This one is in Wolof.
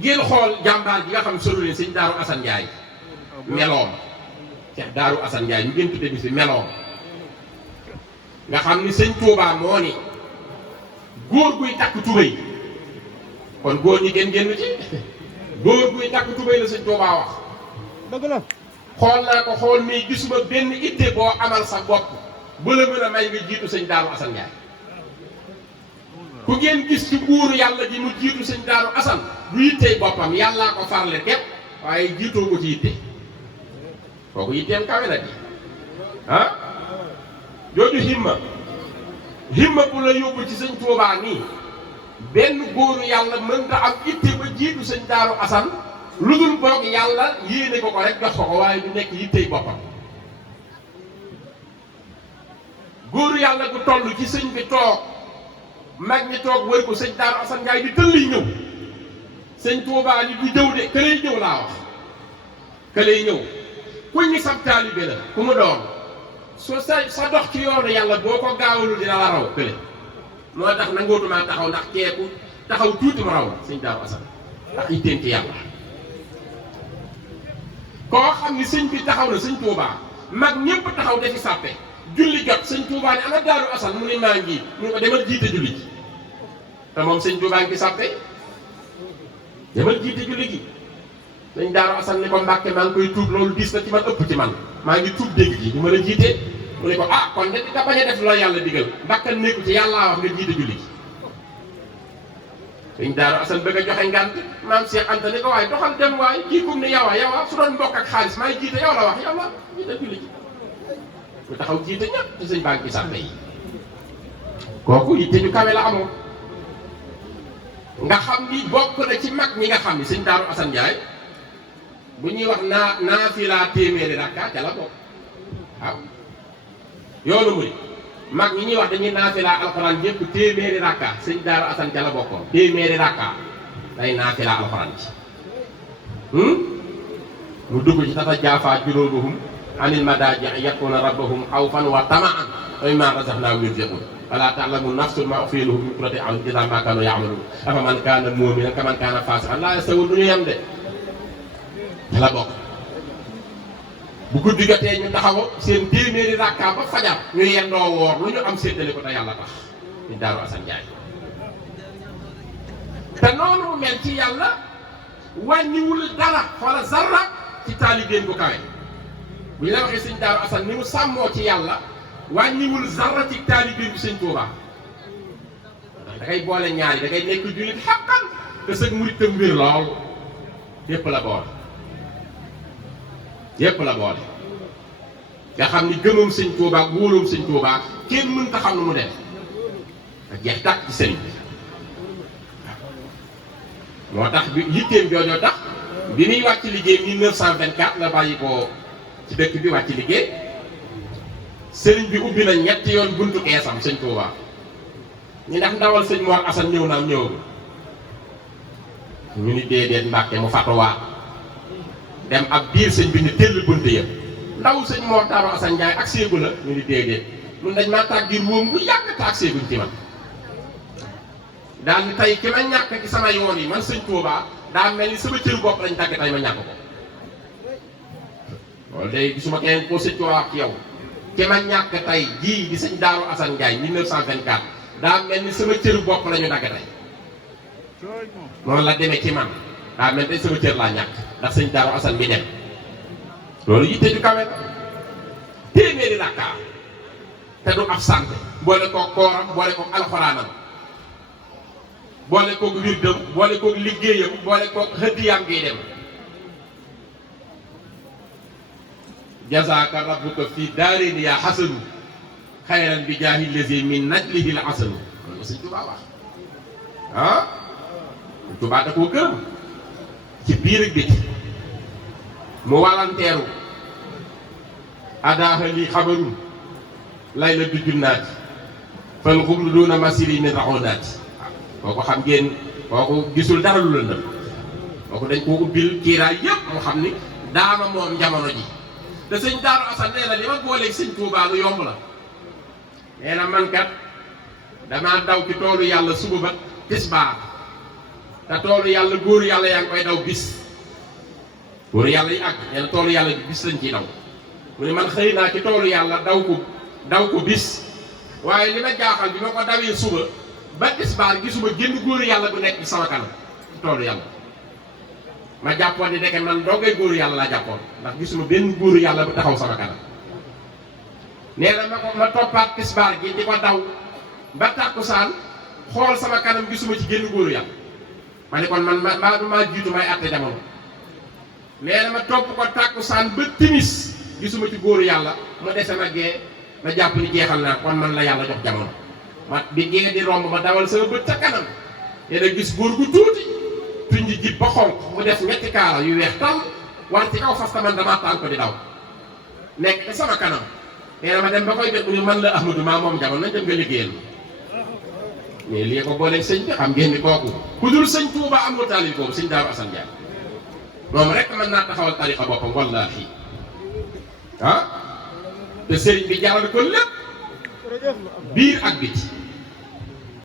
ngeen xool jàmbaar ji nga xam solo leen sëñ Daaru Assane Ndiaye meloom Cheikh Daaru Assane Ndiaye ñu ngeen tudde bis bi meloom nga xam ni sëñ Touba moo ni góor guy takk tubéy kon góor ñi génn ci góor guy takk tubéy la sëñ Touba wax dëgg la xool naa ko xool mais gisuma benn itte boo amal sa bopp bu la mën a may nga jiitu sëñ Daaru Assane Ndiaye ku ngeen gis ci buuru yàlla ji mu jiitu sëñ Daaru Assane du yittey boppam yàllaa ko farle képp waaye jiitoo ko ci yitte kooku yitteem kawe na ji ah jooju himma bu la yóbbu ci sëñ Tuubaa nii benn góoru yàlla mënta am itte ba jiitu sëñ Daaru Assane lu dul boog yàlla yéene ko rek jox ko waaye du nekk yittey boppam góoru yàlla gu toll ci sëñ bi toog mag ñi toog wër ko sëñ Daaru Assane Ndiaye di tëll yi ñëw sëñ Tuubaa ni du jëw de ka lay ñëw laa wax ka lay ñëw ku ñi sab taalibe la ku mu doon sa dox ci yoonu yàlla boo ko gaawalul dina la raw kële moo tax nangootumaa taxaw ndax ceeku taxaw tuuti mu raw la sëñ Daaru Assane ndax itteen ci yàlla koo xam ni sëñ bi taxaw na sëñ Tuubaa mag ñépp taxaw defi sàppe julli jot sëñ Tuubaa ni ana Daaru Assane mu ne maa ngi mu ko demal jiite julli ji te moom sëñ Tuubaa ngi sàppe demal jiite julli gi sëñ Daaru Assane ni ko Mbàkke maa ngi koy tuub loolu diis na ci man ëpp ci man maa ngi tuub dégg ji ñu mën a jiite mu ne ko ah kon de nga bañ a def la yàlla digal Mbàkke nekku ci yàllaa wax nga jiite julli gi sëñ Daaru Assane bëgg a joxe ngànt maam Cheikh Anta ni ko waaye doxal dem waay kii kum ne yowa su doon mbokk ak xaalis maay jiite yow la wax yow la jiite julli ji mu taxaw jiite ñëpp ci sëñ baa ngi ci sàppe yi kooku yitte ñu kawe la amoon nga xam ni bokk na ci mag ñi nga xam ni sëñ Daaru Assane Ndiaye bu ñuy wax naafila téeméeri rakka ca la bokk waaw yoonu muy mag ñi ñuy wax dañuy naafila alxuraan yëpp téeméeri rakka sëñ Daaru Assane ca la bokkoon téeméeri rakka day naafila alxuraan ci mu dugg ci tata jaafaa junuubuhum anil madaaji' yad'uuna rabbahum xawfan wa tama'an wa mimmaa razaqnaahum yunfiquun falaa ta'lamu nafsun maa ukhfiya lahum min qurrati a'yunin jazaa'an bimaa kaanuu ya'maluun afaman kaana mu'minan kaman kaana faasiqan laa yastawuun du ñu yem de la bokk bu guddi jotee ñu taxaw seen téeméeri rakka ba fajar ñu yendoo woor lu ñu am séddale ko te yàlla tax ñu Daaru Assane Ndiaye te noonu mu mel ci yàlla wàññiwul dara wala zarra ci taalibeem bu kawe bu ñu la waxee sëñ Daaru Assane ni mu sàmmoo ci yàlla wàññiwul zarra ci taalibeem bi sëñ Tuubaa da ngay boole ñaari da ngay nekk jullit xaqan te sëg murit tam wér lool yépp la boole yépp la boole nga xam ni gëmoom sëñ Tuubaa ak wóoloom sëñ Tuubaa kenn mënta xam nu mu def ak jeex tàkk ci sëriñ bi moo tax bi yitteem joojoo tax bi muy wàcc liggéey 1924 la bàyyi ko ci dëkk bi wàcc liggéey sëriñ bi ubbi na ñetti yoon buntu keesam sëñ Tuubaa ñu ndax ndawal sëñ Mor Assane ñëw naam ñëwul ñu ni déedéet Mbàkke mu fatuwaat dem ab biir sëñ bi ni tell bunt yëpp ndaw sëñ Mor Daaru Assane Ndiaye ak séegu la ñu ni déedéet mun dañ maa tàgg diir wóom bu yàgg te ak séeguñ ci man daal ni tey ki ma ñàkk ci sama yoon yi man sëñ Tuubaa daa mel ni sama cëru bopp lañ tàgg tey ma ñàkk ko loolu day gisuma keneen koo sëñ Tuubaa ak yow ki ma ñàkk tey jii di sëñ Daaru Assane Ndiaye 1924 daa mel ni sama cëru bopp la ñu dagg tey noonu la demee ci man daa mel ni sama cër laa ñàkk ndax sëñ Daaru Assane bi dem loolu yitte ju kawe téeméeri rakka te du ab sant boole koog kooram boole koog alxuraanam boole koog wirdam boole koog liggéeyam boole koog hëddiyaam gi dem jazaaka rabbuka fii daarayni yaa xasanu xayran bi jaahi lazi min najlihi la asanu loolu sëñ Tuubaa wax ah sëñ Tuubaa da koo gërëm ci biir ak biti mu walanteeru adaaha lii xabarun lay la du junnaati fal xumlu duuna masiri min raxonaati kooku xam ngeen kooku gisul dara lu lëndëm kooku dañ koo ubbil kiiraay yëpp mu xam ni daama moom jamono ji te sëñ Daaru Assane nee na li ma booleeg sëñ Tuubaa lu yomb la nee na man kat damaa daw ci toolu yàlla suba ba tisbaar te toolu yàlla góoru yàlla yaa ngi koy daw bis góoru yàlla yi àgg nee na toolu yàlla bi bis lañ ciy daw mu ne man xëy naa ci toolu yàlla daw ko bis waaye li ma jaaxal bi ma ko dawee suba ba tisbaar gisuma génn góoru yàlla bu nekk ci sama kanam ci toolu yàlla ma jàppoon ni deke man dongay góoru yàlla laa jàppoon ndax gisuma benn góoru yàlla bu taxaw sama kanam nee na ma toppaat tisbaar gi di ko daw ba tàkkusaan xool sama kanam gisuma ci génn góoru yàlla ma ne kon man maa jiitu may àtte jamono nee na ma topp ko tàkkusaan ba timis gisuma ci góoru yàlla mu dese ma gee ma jàpp ni jeexal naa kon man la yàlla jox jamono ma bi gee di romb ma dawal sama bët ca kanam nee na gis góor gu tuuti tuñ ji jib ba xonq mu def ñetti kaala yu weex tal war ci kaw fas man damaa tànk ko di daw nekk te sama kanam nee na ma dem ba koy bet mu ni man la Ahmadou maa moom jamono nañ dem nga liggéeyal mais lii ko booleeg sëñ bi xam ngeen ni kooku ku dul sëñ Touba amul taalib boobu sëñ Daaru Asan Njaay moom rek mën naa taxawal tariqa boppam wallaahi ah te sëriñ bi jaral ko lépp biir ak biti